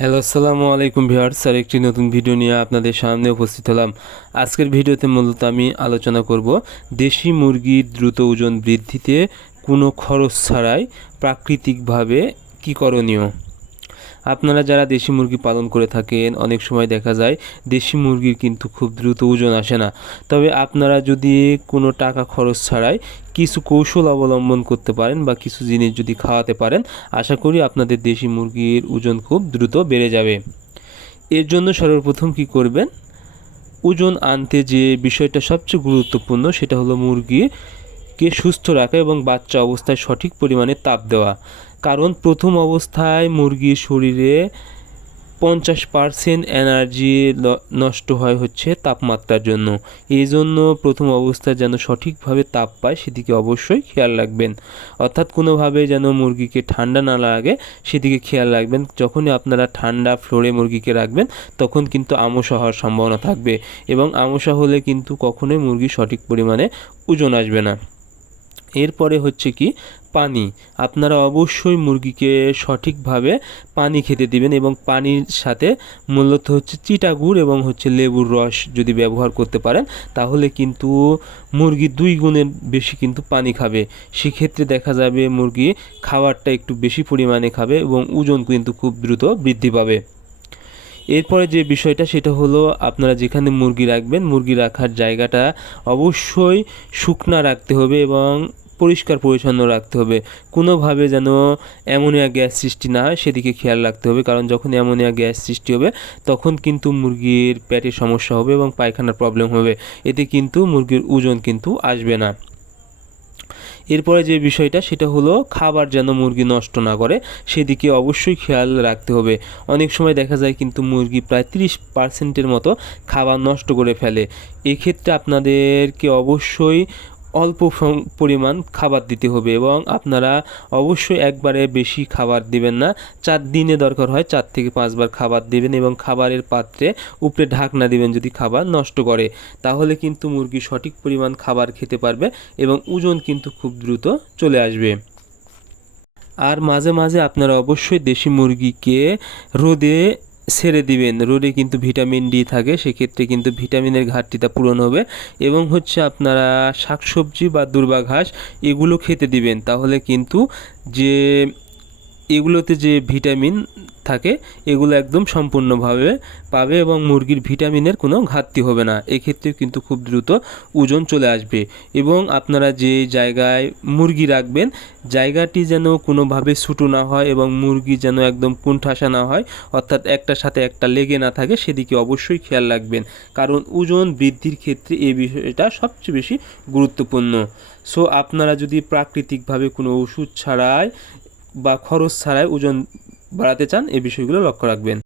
Hello, আসসালামু আলাইকুম viewers. আর একটি নতুন ভিডিও নিয়ে আপনাদের সামনে উপস্থিত হলাম। আজকের ভিডিওতে মূলত আমি আলোচনা করব দেশি মুরগির দ্রুত ওজন বৃদ্ধিতে কোনো খরচ ছাড়াই প্রাকৃতিকভাবে কী করণীয়। আপনারা যারা দেশি মুরগি পালন করে থাকেন, অনেক সময় দেখা যায় দেশি মুরগির কিন্তু খুব দ্রুত ওজন আসে না। তবে আপনারা যদি কোনো টাকা খরচ ছাড়াই কিছু কৌশল অবলম্বন করতে পারেন বা কিছু জিনিস যদি খাওয়াতে পারেন, আশা করি আপনাদের দেশি মুরগির ওজন খুব দ্রুত বেড়ে যাবে। এর জন্য সর্বপ্রথম কি করবেন, ওজন আনতে যে বিষয়টা সবচেয়ে গুরুত্বপূর্ণ সেটা হলো মুরগিকে সুস্থ রাখা এবং বাচ্চা অবস্থায় সঠিক পরিমাণে তাপ দেওয়া। কারণ প্রথম অবস্থায় মুরগির শরীরে 50% এনার্জি নষ্ট হয় হচ্ছে তাপমাত্রার জন্য। এই জন্য প্রথম অবস্থায় যেন সঠিকভাবে তাপ পায় সেদিকে অবশ্যই খেয়াল রাখবেন। অর্থাৎ কোনোভাবে যেন মুরগিকে ঠান্ডা না লাগে সেদিকে খেয়াল রাখবেন। যখনই আপনারা ঠান্ডা ফ্লোরে মুরগিকে রাখবেন তখন কিন্তু আমসা হওয়ার সম্ভাবনা থাকবে, এবং আমসা হলে কিন্তু কখনোই মুরগি সঠিক পরিমাণে ওজন আসবে না। এরপরে হচ্ছে কি, পানি। আপনারা অবশ্যই মুরগিকে সঠিকভাবে পানি খেতে দিবেন, এবং পানির সাথে মূলত হচ্ছে চিটা গুড় এবং হচ্ছে লেবুর রস যদি ব্যবহার করতে পারেন তাহলে কিন্তু মুরগি 2 গুণের বেশি কিন্তু পানি খাবে। সেক্ষেত্রে দেখা যাবে মুরগি খাবারটা একটু বেশি পরিমাণে খাবে এবং ওজন কিন্তু খুব দ্রুত বৃদ্ধি পাবে। এরপরে যে বিষয়টা সেটা হলো, আপনারা যেখানে মুরগি রাখবেন মুরগি রাখার জায়গাটা অবশ্যই শুকনা রাখতে হবে এবং পরিষ্কার পরিচ্ছন্ন রাখতে হবে। কোনোভাবে যেন অ্যামোনিয়া গ্যাস সৃষ্টি না হয় সেদিকে খেয়াল রাখতে হবে, কারণ যখন অ্যামোনিয়া গ্যাস সৃষ্টি হবে তখন কিন্তু মুরগির পেটে সমস্যা হবে এবং পায়খানার প্রবলেম হবে। এতে কিন্তু মুরগির ওজন কিন্তু আসবে না। এরপরে যে বিষয়টা সেটা হলো, খাবার যেন মুরগি নষ্ট না করে সেদিকে অবশ্যই খেয়াল রাখতে হবে। অনেক সময় দেখা যায় কিন্তু মুরগি প্রায় 30%-এর মতো খাবার নষ্ট করে ফেলে। এক্ষেত্রে আপনাদেরকে অবশ্যই অল্প পরিমাণ খাবার দিতে হবে, এবং আপনারা অবশ্যই একবারে বেশি খাবার দিবেন না। 4 দিনে দরকার হয় 4 থেকে 5 বার খাবার দিবেন, এবং খাবারের পাত্রে উপরে ঢাকনা দিবেন যদি খাবার নষ্ট করে। তাহলে কিন্তু মুরগি সঠিক পরিমাণ খাবার খেতে পারবে এবং ওজন কিন্তু খুব দ্রুত চলে আসবে। আর মাঝে মাঝে আপনারা অবশ্যই দেশি মুরগিকে রোদে ছেড়ে দিবেন। রোদে কিন্তু ভিটামিন ডি থাকে, সেক্ষেত্রে কিন্তু ভিটামিনের ঘাটতিটা পূরণ হবে। এবং হচ্ছে আপনারা শাকসবজি বা দুর্বা ঘাস এগুলো খেতে দিবেন, তাহলে কিন্তু যে এগুলোতে যে ভিটামিন থাকে এগুলো একদম সম্পূর্ণভাবে পাবে এবং মুরগির ভিটামিনের কোনো ঘাটতি হবে না। এক্ষেত্রে কিন্তু খুব দ্রুত ওজন চলে আসবে। এবং আপনারা যে জায়গায় মুরগি রাখবেন জায়গাটি যেন কোনোভাবে ছোটো না হয় এবং মুরগি যেন একদম কোণঠাসা না হয়, অর্থাৎ একটার সাথে একটা লেগে না থাকে, সেদিকে অবশ্যই খেয়াল রাখবেন। কারণ ওজন বৃদ্ধির ক্ষেত্রে এই বিষয়টা সবচেয়ে বেশি গুরুত্বপূর্ণ। সো আপনারা যদি প্রাকৃতিকভাবে কোনো ওষুধ ছাড়াই বা খরচ ছাড়াই ওজন বাড়াতে চান, এই বিষয়গুলো লক্ষ্য রাখবেন।